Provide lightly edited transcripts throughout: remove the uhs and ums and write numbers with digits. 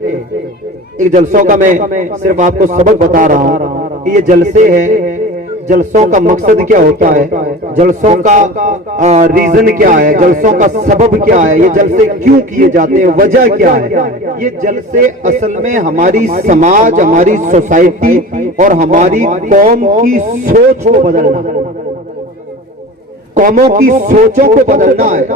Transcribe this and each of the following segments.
ایک جلسوں کا میں صرف آپ کو سبق بتا رہا ہوں کہ یہ جلسے ہیں، جلسوں کا مقصد کیا ہوتا ہے، جلسوں کا ریزن کیا ہے، جلسوں کا سبب کیا ہے، یہ جلسے کیوں کیے جاتے ہیں، وجہ کیا ہے۔ یہ جلسے اصل میں ہماری سماج، ہماری سوسائٹی اور ہماری قوم کی سوچ کو بدلنا، قوموں کی سوچوں کو بدلنا ہے۔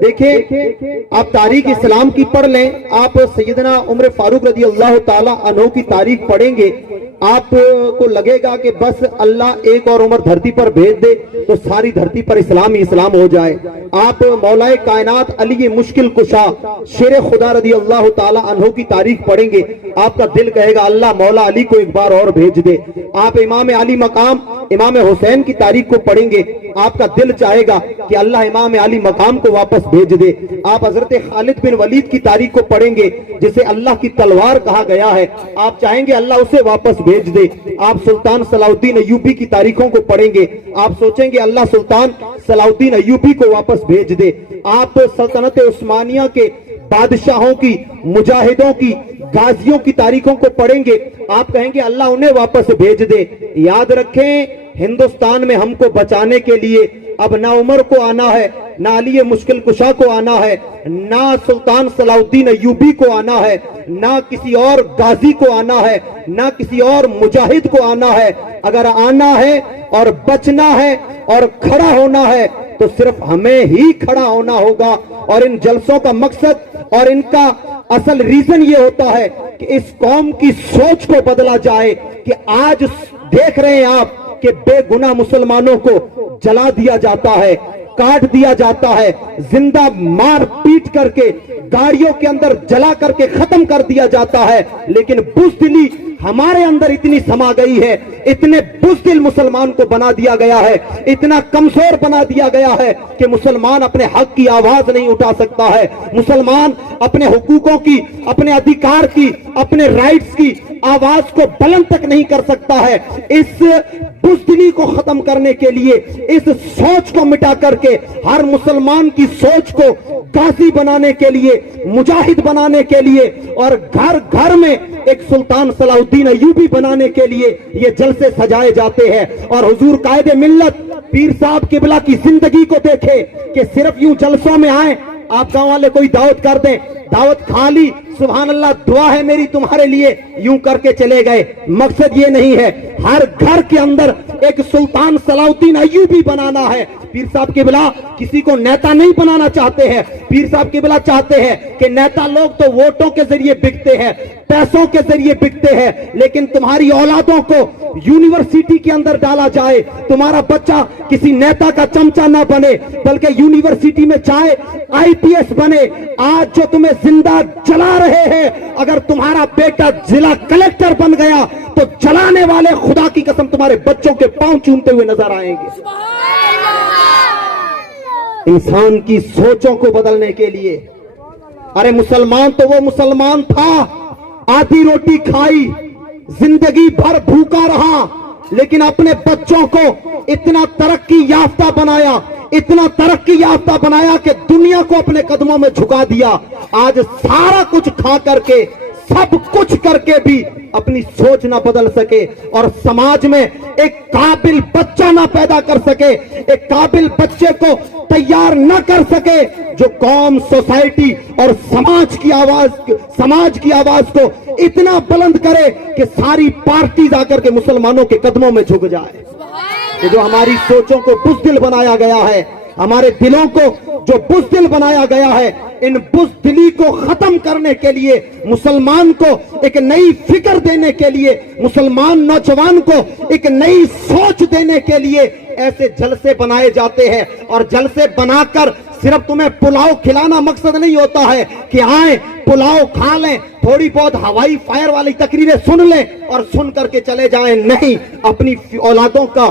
دیکھیں آپ تاریخ اسلام کی پڑھ لیں، آپ سیدنا عمر فاروق رضی اللہ تعالی عنہ کی تاریخ پڑھیں گے، آپ کو لگے گا کہ بس اللہ ایک اور عمر دھرتی پر بھیج دے تو ساری دھرتی پر اسلام ہی اسلام ہو جائے۔ آپ مولا کائنات علی مشکل کشا شیر خدا رضی اللہ تعالی عنہ کی تاریخ پڑھیں گے، آپ کا دل کہے گا اللہ مولا علی کو ایک بار اور بھیج دے۔ آپ امام علی مقام امام حسین کی تاریخ کو پڑھیں گے، آپ کا دل چاہے گا کہ اللہ امام علی مقام کو واپس بھیج دے۔ آپ حضرت خالد بن ولید کی تاریخ کو پڑھیں گے جسے اللہ کی تلوار کہا گیا ہے، آپ چاہیں گے اللہ اسے واپس بھیج دے۔ آپ سلطان صلاح الدین ایوبی کی تاریخوں کو پڑھیں گے، آپ سوچیں گے اللہ سلطان صلاح الدین ایوبی کو واپس بھیج دے۔ آپ سلطنت عثمانیہ کے بادشاہوں کی، مجاہدوں کی، غازیوں کی تاریخوں کو پڑھیں گے، آپ کہیں گے اللہ انہیں واپس بھیج دے۔ یاد رکھیں ہندوستان میں ہم کو بچانے کے لیے اب نہ عمر کو آنا ہے، نہ علی مشکل کشا کو آنا ہے، نہ سلطان صلاح الدین ایوبی کو آنا ہے، نہ کسی اور غازی کو آنا ہے، نہ کسی اور مجاہد کو آنا ہے۔ اگر آنا ہے اور بچنا ہے اور کھڑا ہونا ہے تو صرف ہمیں ہی کھڑا ہونا ہوگا۔ اور ان جلسوں کا مقصد اور ان کا اصل ریزن یہ ہوتا ہے کہ اس قوم کی سوچ کو بدلا جائے کہ آج دیکھ رہے ہیں آپ کہ بے گناہ مسلمانوں کو جلا دیا جاتا ہے، کاٹ دیا جاتا ہے، زندہ مار پیٹ کر کے گاڑیوں کے اندر جلا کر کے ختم کر دیا جاتا ہے، لیکن بزدلی ہمارے اندر اتنی سما گئی ہے، اتنے بزدل مسلمان کو بنا دیا گیا ہے، اتنا کمزور بنا دیا گیا ہے کہ مسلمان اپنے حق کی آواز نہیں اٹھا سکتا ہے، مسلمان اپنے حقوقوں کی، اپنے ادھیکار کی، اپنے رائٹس کی آواز کو بلند تک نہیں کر سکتا ہے۔ اس بزدلی کو ختم کرنے کے لیے، اس سوچ کو مٹا کر کے ہر مسلمان کی سوچ کو غازی بنانے کے لیے، مجاہد بنانے کے لیے اور گھر گھر میں ایک سلطان صلاح الدین ایوبی بنانے کے لیے یہ جلسے سجائے جاتے ہیں۔ اور حضور قائد ملت پیر صاحب قبلہ کی زندگی کو دیکھے کہ صرف یوں جلسوں میں آئیں، آپ گاؤں والے کوئی دعوت کر دیں، دعوت کھا لی، سبحان اللہ دعا ہے میری تمہارے لیے، یوں کر کے چلے گئے۔ مقصد یہ نہیں ہے، ہر گھر کے اندر ایک سلطان صلاح الدین ایوبی بنانا ہے۔ پیر صاحب قبلہ کسی کو نیتا نہیں بنانا چاہتے ہیں، پیر صاحب قبلہ چاہتے ہیں کہ نیتا لوگ تو ووٹوں کے ذریعے بکتے ہیں، پیسوں کے ذریعے بکتے ہیں، لیکن تمہاری اولادوں کو یونیورسٹی کے اندر ڈالا جائے، تمہارا بچہ کسی نیتا کا چمچہ نہ بنے بلکہ یونیورسٹی میں چاہے آئی پی ایس بنے۔ آج جو تمہیں زندہ جلا رہے ہیں، اگر تمہارا بیٹا ضلع کلیکٹر بن گیا تو جلانے والے خدا کی قسم تمہارے بچوں کے پاؤں چومتے ہوئے نظر آئیں گے۔ انسان کی سوچوں کو بدلنے کے لیے، ارے مسلمان تو وہ مسلمان تھا، آدھی روٹی کھائی، زندگی بھر بھوکا رہا، لیکن اپنے بچوں کو اتنا ترقی یافتہ بنایا، اتنا ترقی یافتہ بنایا کہ دنیا کو اپنے قدموں میں جھکا دیا۔ آج سارا کچھ کھا کر کے، سب کچھ کر کے بھی اپنی سوچ نہ بدل سکے اور سماج میں ایک قابل بچہ نہ پیدا کر سکے، ایک قابل بچے کو تیار نہ کر سکے جو قوم، سوسائٹی اور سماج کی آواز کو اتنا بلند کرے کہ ساری پارٹیز آ کر کے مسلمانوں کے قدموں میں جھک جائے۔ کہ جو ہماری سوچوں کو بزدل بنایا گیا ہے، ہمارے دلوں کو جو بزدل بنایا گیا ہے، ان بزدلی کو ختم کرنے کے لیے، مسلمان کو ایک نئی فکر دینے کے لیے، مسلمان نوجوان کو ایک نئی سوچ دینے کے لیے ایسے جلسے بنائے جاتے ہیں۔ اور جلسے بنا کر صرف تمہیں پلاؤ کھلانا مقصد نہیں ہوتا ہے کہ آئیں پلاؤ کھا لیں، تھوڑی بہت ہوائی فائر والی تقریریں سن لیں اور سن کر کے چلے جائیں، نہیں، اپنی اولادوں کا